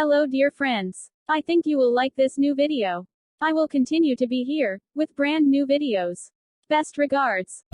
Hello dear friends. I think you will like this new video. I will continue to be here, with brand new videos. Best regards.